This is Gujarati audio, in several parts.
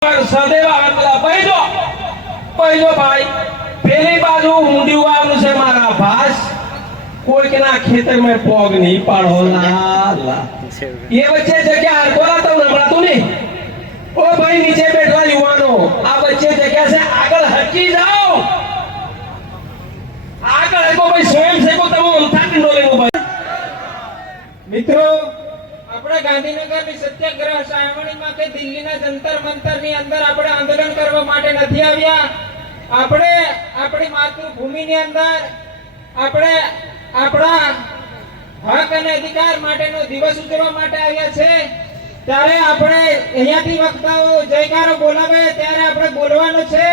સદેવ આવે પેલા પૈજો ભાઈ પેલી બાજુ ઊંડિયું આવનું છે મારા ભાસ કોઈ કે ના ખેતર में પોગ નહીં પાડો લા એ વચ્ચે જગ્યા હરકોલા તો નમરાતું નહીં ઓ ભાઈ નીચે બેઠવા યુવાનો આ વચ્ચે જગ્યા છે આગળ હકી જાઓ આગળ હકો ભાઈ સ્વયં સેકો તમે ઉમથાની નો લેવો ભાઈ મિત્રો આપણે ગાંધીનગર ની સત્યાગ્રહ સાયમણીમાં કે દિલ્હીના જંતર મંતર ની અંદર આપણે આંદોલન કરવા માટે નથી આવ્યા આપણે આપણી માતૃભૂમિની અંદર આપણે આપણા હક અને અધિકાર માટેનો દિવસ ઉજવવા માટે આવ્યા છે ત્યારે આપણે અહીંયાથી વક્તાઓ જયકારો બોલાવે ત્યારે આપણે બોલવાનું છે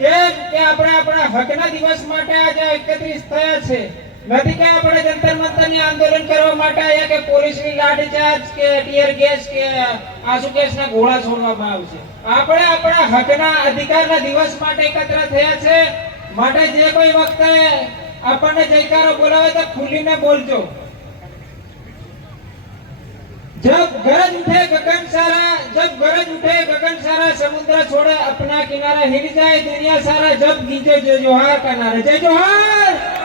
કે આપણે આપણા હકના દિવસ માટે આજે એકત્રિત થયા છે નથી કે આપણે જંતર મંતરની આંદોલન કરવા માટે આવ્યા કે પોલીસની લાઠીચાર્જ કે ટીયર ગેસ કે આંસુ ગેસના ગોળા છોડવામાં આવશે આપણે આપણા હકના અધિકારના દિવસ માટે એકત્ર થયા છે માટે જે કોઈ વખતે આપણને જયકારો બોલાવે તો ખુલીને બોલજો जब गरज उठे गगन सारा समुद्र छोड़े अपना किनारा हिल जाए दुनिया सारा जब गींजे जय जोहार का नारा जय जोहार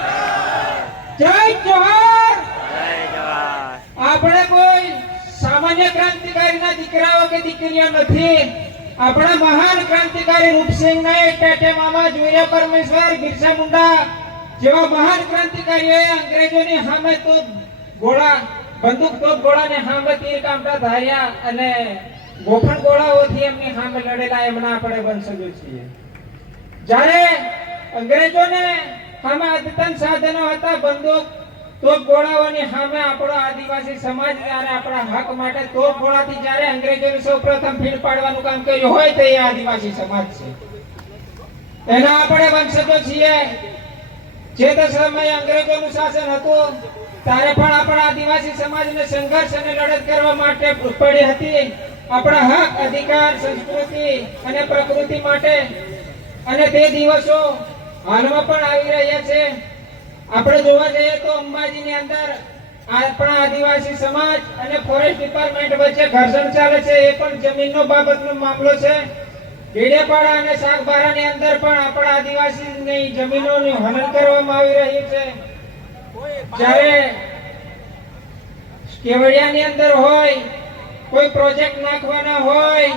આપણે કોઈ સામાન્ય ક્રાંતિકારીના દીકરાઓ કે દીકરીઓ નથી આપણા મહાન ક્રાંતિકારી રૂપસિંહ નાયક ટાટે મામા જોયા પરમેશ્વર બિરસા મુંડા જેવા મહાન ક્રાંતિકારીઓએ અંગ્રેજોની સામે તો ગોળા બંદૂક તોપ ગોળાને સામે તીર કામટા ધાર્યા અને ગોફણ ગોળાઓથી એમની સામે લડેલા એમના આપણે વંશજો છીએ જ્યારે અંગ્રેજોને સામે અદ્યતન સાધનો હતા બંદૂક તોપ ગોળાઓની સામે આપણો આદિવાસી સમાજ જ્યારે આપણા હક માટે તોપ ગોળાથી જ્યારે અંગ્રેજોને સૌપ્રથમ ફીણ પાડવાનું કામ કર્યું હોય તો એ આદિવાસી સમાજ છે એના આપણે વંશજો છીએ જે તે સમયે અંગ્રેજોનું શાસન હતું ત્યારે પણ આપણા આદિવાસી સમાજને સંઘર્ષ અને લડત કરવા માટે પડી હતી આપણા હક અધિકાર સંસ્કૃતિ અને પ્રકૃતિ માટે અને તે દિવસો હાલમાં પણ આવી રહ્યા છે આપણે જોવા જઈએ તો અંબાજીની અંદર આપણા આદિવાસી સમાજ અને ફોરેસ્ટ ડિપાર્ટમેન્ટ વચ્ચે ઘર્ષણ ચાલે છે એ પણ જમીનનો બાબતનો મામલો છે ડેડિયાપાડા અને શાકબારાની અંદર પણ આપણા આદિવાસીની જમીનોનું હનન કરવામાં આવી રહ્યું છે જ્યારે કેવડિયાની અંદર હોય કોઈ પ્રોજેક્ટ નાખવાના હોય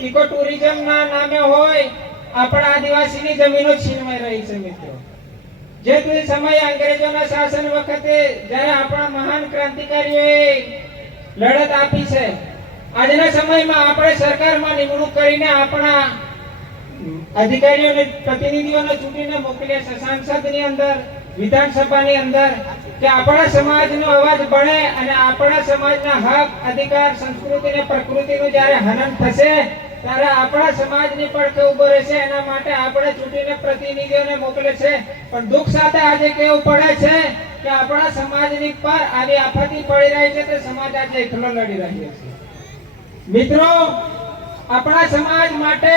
ઇકો ટુરિઝમ ના નામે હોય આપણા આદિવાસીની જમીનો છીનવાઈ રહી છે મિત્રો જે તે સમયે અંગ્રેજોના શાસન વખતે જ્યારે આપણા મહાન ક્રાંતિકારીઓએ લડત આપી છે આજના સમયમાં આપણે સરકારમાં નિમણૂક કરીને આપણા અધિકારીઓને પ્રતિનિધિઓને ચૂંટીને મોકલ્યા છે સંસદની અંદર વિધાનસભાની અંદર કે આપણા સમાજનો અવાજ બને અને આપણા સમાજના હક અધિકાર સંસ્કૃતિ અને પ્રકૃતિનું જ્યારે હનન થશે ત્યારે આપણા સમાજની પડખે ઉભો રહેશે એના માટે આપણે ચૂંટીને પ્રતિનિધિઓને મોકલે છે પણ દુઃખ સાથે આજે કેવું પડે છે કે આપણા સમાજની પર આવી આફતી પડી રહી છે તે સમાજ આજે એકલો લડી રહ્યો છે મિત્રો આપણા સમાજ માટે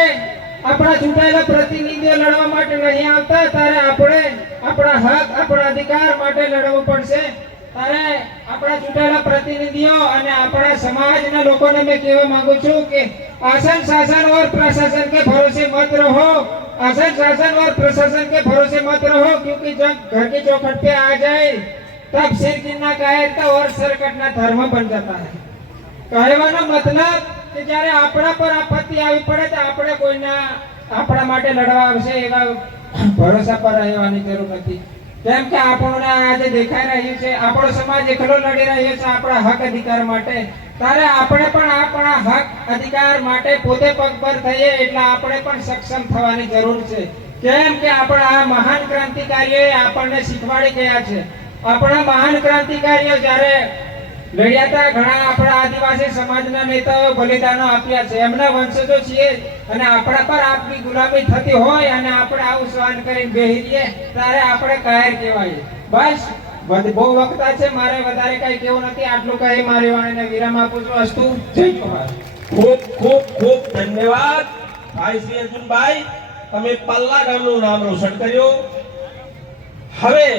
આપણા ચૂંટાયેલા પ્રતિનિધિઓ લડવા માટે નહીં આવતા ત્યારે આપણે આપણા હક આપણા અધિકાર માટે લડવું પડશે ત્યારે આપણા ચૂંટાયેલા પ્રતિનિધિઓ અને આપણા સમાજના લોકોને મેં કહેવા માંગુ છું કે आसन शासन और प्रशासन के भरोसे मत रहो आसन शासन और प्रशासन के भरोसे मत रहो क्योंकि जब घर की चौखट पे आ जाए तब सिर गिनना कायरता और सर कटना धर्म बन जाता है કહેવાનો મતલબ કે જ્યારે આપણા પર આપત્તિ આવી પડે તો આપણે કોઈના આપણા માટે લડવા આવશે એવા ભરોસા પર રહેવાની જરૂર નથી કેમ કે આપણને આજે દેખાઈ રહ્યું છે આપણો સમાજ એકલો લડી રહ્યો છે આપણા હક અધિકાર માટે ત્યારે આપણે પણ આપણા હક અધિકાર માટે પોતે પગ પર થઈએ એટલે આપણે પણ સક્ષમ થવાની જરૂર છે કેમ કે આપણા મહાન ક્રાંતિકારીઓએ આપણને શીખવાડી ગયા છે આપણા મહાન ક્રાંતિકારીઓ જ્યારે લડ્યા હતા ઘણા આપણા આદિવાસી સમાજના નેતાઓ બલિદાનો આપ્યા છે એમના વંશજો છીએ અને આપણા પર આપની ગુલામી થતી હોય અને આપણે આવું સહન કરીને બેહી રહીએ ત્યારે આપણે કાયર કહેવાય બસ બહુ વખત છે મારે વધારે કઈ કેવું નથી આટલું કહી મારી વાણીને વિરામ આપું છું અસ્તુ જય જોહાર ખૂબ ખૂબ ખૂબ ધન્યવાદ ભાઈ શ્રી અર્જુનભાઈ તમે પલ્લા ગામનું નામ રોશન કર્યું હવે